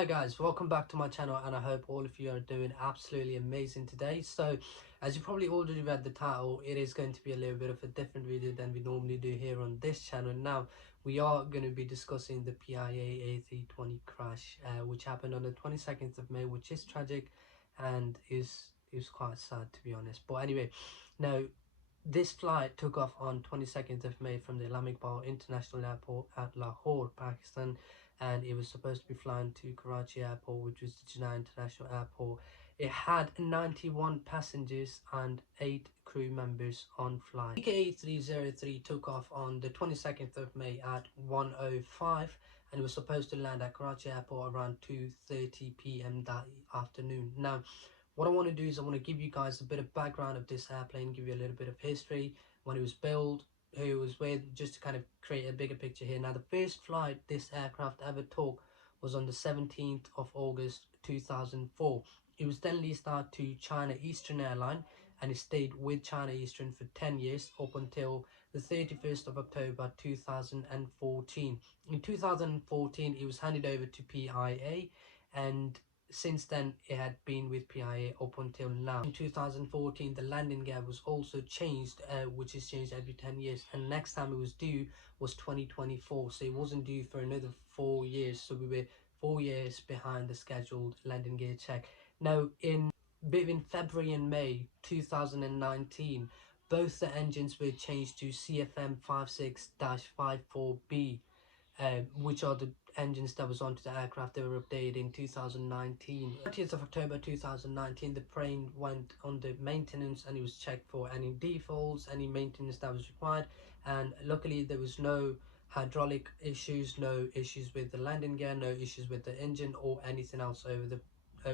Hi guys, welcome back to my channel and I hope all of you are doing absolutely amazing today. So as you probably already read the title, it is going to be a little bit of a different video than we normally do here on this channel. Now we are going to be discussing the PIA A320 crash which happened on the 22nd of May, which is tragic and is quite sad to be honest. But anyway, now this flight took off on 22nd of May from the Islamabad International Airport at Lahore, Pakistan, and it was supposed to be flying to Karachi Airport, which was the Jinnah International Airport. It had 91 passengers and 8 crew members on flight. PKA303 took off on the 22nd of May at 1:05 and it was supposed to land at Karachi Airport around 2:30 p.m. that afternoon. Now, what I want to do is I want to give you guys a bit of background of this airplane, give you a little bit of history, when it was built, who it was with, just to kind of create a bigger picture here. Now, the first flight this aircraft ever took was on the 17th of August 2004. It was then leased out to China Eastern Airline and it stayed with China Eastern for 10 years up until the 31st of October 2014. In 2014, it was handed over to PIA, and since then it had been with PIA up until now. In 2014, the landing gear was also changed, which is changed every 10 years, and next time it was due was 2024, so it wasn't due for another 4 years, so we were 4 years behind the scheduled landing gear check. Now in between February and May 2019, both the engines were changed to CFM 56-54B, which are the engines that was onto the aircraft. They were updated in 2019. 30th of October 2019, the plane went under maintenance and it was checked for any defaults, any maintenance that was required, and luckily there was no hydraulic issues, no issues with the landing gear, no issues with the engine or anything else over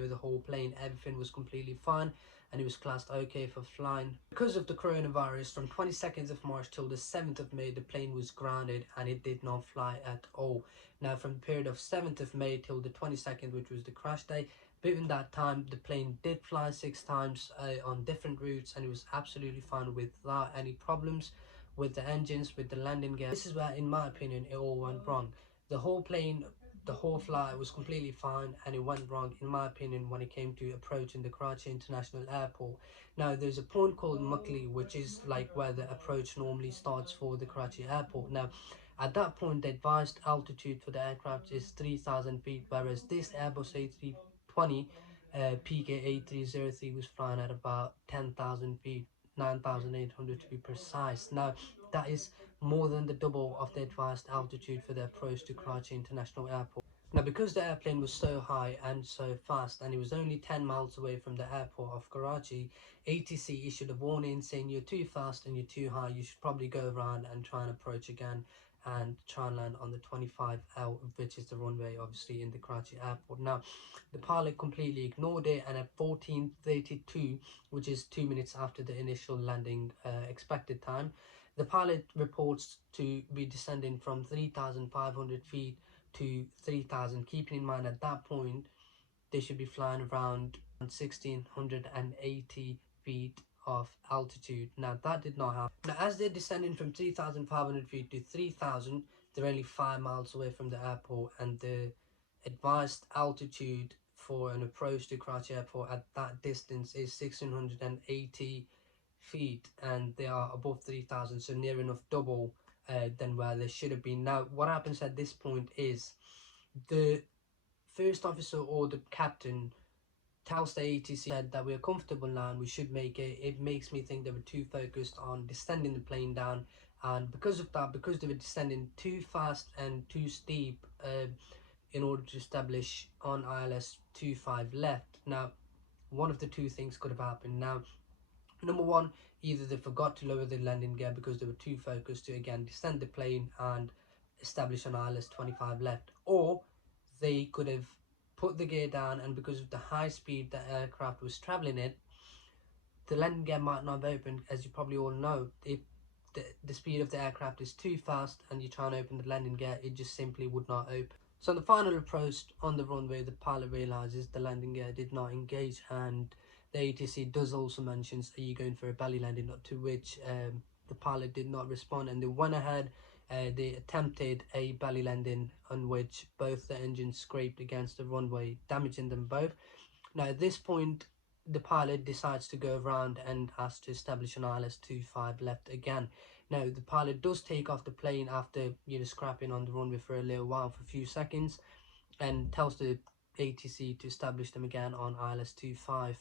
the whole plane. Everything was completely fine and it was classed okay for flying. Because of the coronavirus, from 22nd of March till the 7th of May, the plane was grounded and it did not fly at all. Now from the period of 7th of May till the 22nd, which was the crash day, between that time the plane did fly 6 times on different routes, and it was absolutely fine without any problems with the engines, with the landing gear. This is where, in my opinion, it all went wrong. The whole plane, the whole flight was completely fine, and it went wrong, in my opinion, when it came to approaching the Karachi International Airport. Now, there's a point called Mukli, which is like where the approach normally starts for the Karachi Airport. Now, at that point, the advised altitude for the aircraft is 3,000 feet, whereas this Airbus A320 PK-A303 was flying at about 10,000 feet, 9,800 to be precise. Now, that is more than the double of the advised altitude for the approach to Karachi International Airport. Now, because the airplane was so high and so fast, and it was only 10 miles away from the airport of Karachi, ATC issued a warning saying you're too fast and you're too high, you should probably go around and try and approach again and try and land on the 25L, which is the runway obviously in the Karachi airport. Now, the pilot completely ignored it, and at 14:32, which is 2 minutes after the initial landing expected time, the pilot reports to be descending from 3,500 feet to 3,000, keeping in mind at that point they should be flying around 1,680 feet of altitude. Now that did not happen. Now as they're descending from 3,500 feet to 3,000, they're only 5 miles away from the airport, and the advised altitude for an approach to Karachi Airport at that distance is 1,680 feet, and they are above 3,000, so near enough double than where they should have been. Now what happens at this point is the first officer or the captain tells the ATC that we're comfortable now and we should make it. It makes me think they were too focused on descending the plane down, and because of that, because they were descending too fast and too steep in order to establish on ILS 25 left. Now, one of the two things could have happened. Now, number one, either they forgot to lower the landing gear because they were too focused to again descend the plane and establish an ILS 25 left, or they could have put the gear down, and because of the high speed the aircraft was traveling at, the landing gear might not have opened. As you probably all know, if the speed of the aircraft is too fast and you try and open the landing gear, it just simply would not open. So on the final approach on the runway, the pilot realizes the landing gear did not engage, and the ATC does also mention, are you going for a belly landing, to which the pilot did not respond, and they went ahead they attempted a belly landing on which both the engines scraped against the runway, damaging them both. Now at this point, the pilot decides to go around and has to establish an ILS-25 left again. Now the pilot does take off the plane after scrapping on the runway for a little while, for a few seconds, and tells the ATC to establish them again on ILS-25.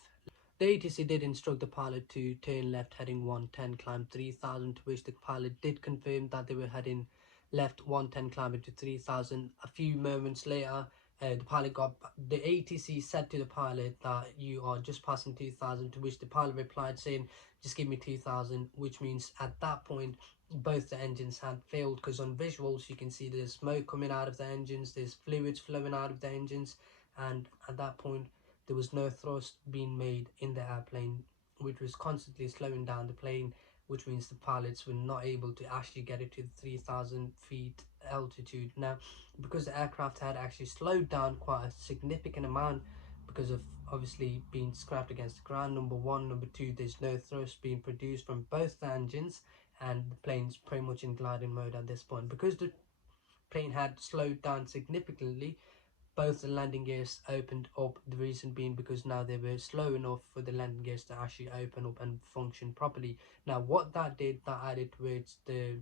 The ATC did instruct the pilot to turn left heading 110, climb 3000, to which the pilot did confirm that they were heading left 110, climbing to 3000. A few moments later, the ATC said to the pilot that you are just passing 2000, to which the pilot replied saying, just give me 2000, which means at that point both the engines had failed, because on visuals you can see there's smoke coming out of the engines, there's fluids flowing out of the engines, and at that point there was no thrust being made in the airplane, which was constantly slowing down the plane, which means the pilots were not able to actually get it to the 3000 feet altitude. Now, because the aircraft had actually slowed down quite a significant amount because of obviously being scrapped against the ground, number one, number two, there's no thrust being produced from both the engines, and the plane's pretty much in gliding mode at this point. Because the plane had slowed down significantly, both the landing gears opened up. The reason being because now they were slow enough for the landing gears to actually open up and function properly. Now what that did, that added towards the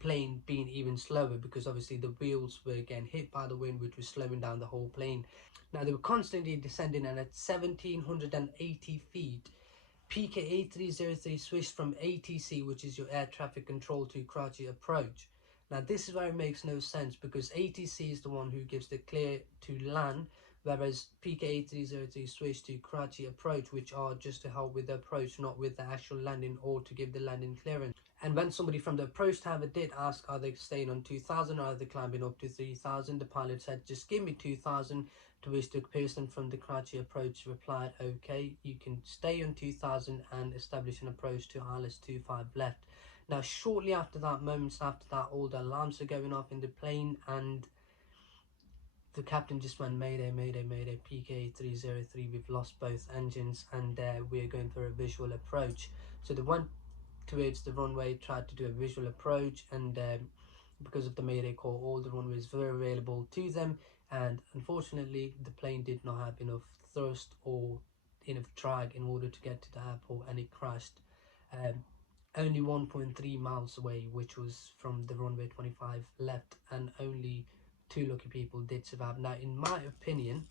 plane being even slower, because obviously the wheels were getting hit by the wind, which was slowing down the whole plane. Now they were constantly descending, and at 1780 feet, PIA A320 switched from ATC, which is your air traffic control, to Karachi approach. Now this is where it makes no sense, because ATC is the one who gives the clear to land, whereas PIA A320 switched to Karachi approach, which are just to help with the approach, not with the actual landing or to give the landing clearance. And when somebody from the approach tower did ask, are they staying on 2000 or are they climbing up to 3000, the pilot said, just give me 2000, to which the person from the Karachi approach replied, okay, you can stay on 2000 and establish an approach to ILS-25 left. Now shortly after that, moments after that, all the alarms are going off in the plane, and the captain just went, mayday, mayday, mayday, PIA 303, we've lost both engines, and we're going for a visual approach. So they went towards the runway, tried to do a visual approach, and because of the mayday call, all the runways were available to them, and unfortunately the plane did not have enough thrust or enough drag in order to get to the airport, and it crashed only 1.3 miles away, which was from the runway 25 left, and only two lucky people did survive. Now in my opinion,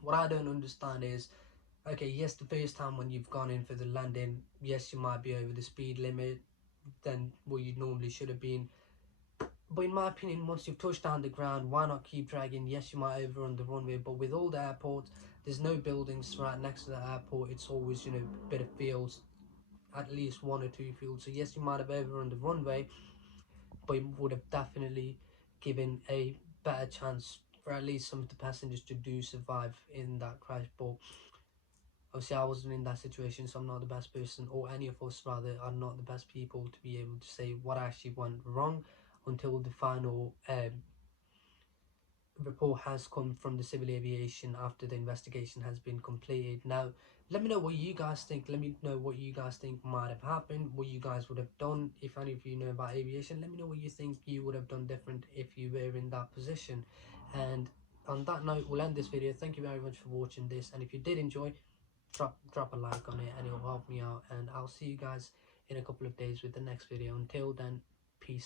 what I don't understand is, okay, yes, the first time when you've gone in for the landing, yes, you might be over the speed limit than what you normally should have been. But in my opinion, once you've touched down the ground, why not keep dragging? Yes, you might overrun the runway, but with all the airports, there's no buildings right next to the airport. It's always, a bit of fields, at least one or two fields. So yes, you might have overrun the runway, but it would have definitely given a better chance for at least some of the passengers to do survive in that crash. But obviously I wasn't in that situation, so I'm not the best person, or any of us rather are not the best people to be able to say what actually went wrong until the final report has come from the civil aviation after the investigation has been completed. Now let me know what you guys think. Let me know what you guys think might have happened, what you guys would have done. If any of you know about aviation, let me know what you think you would have done different if you were in that position. And on that note, we'll end this video. Thank you very much for watching this, and if you did enjoy, drop a like on it, and it'll help me out, and I'll see you guys in a couple of days with the next video. Until then, peace.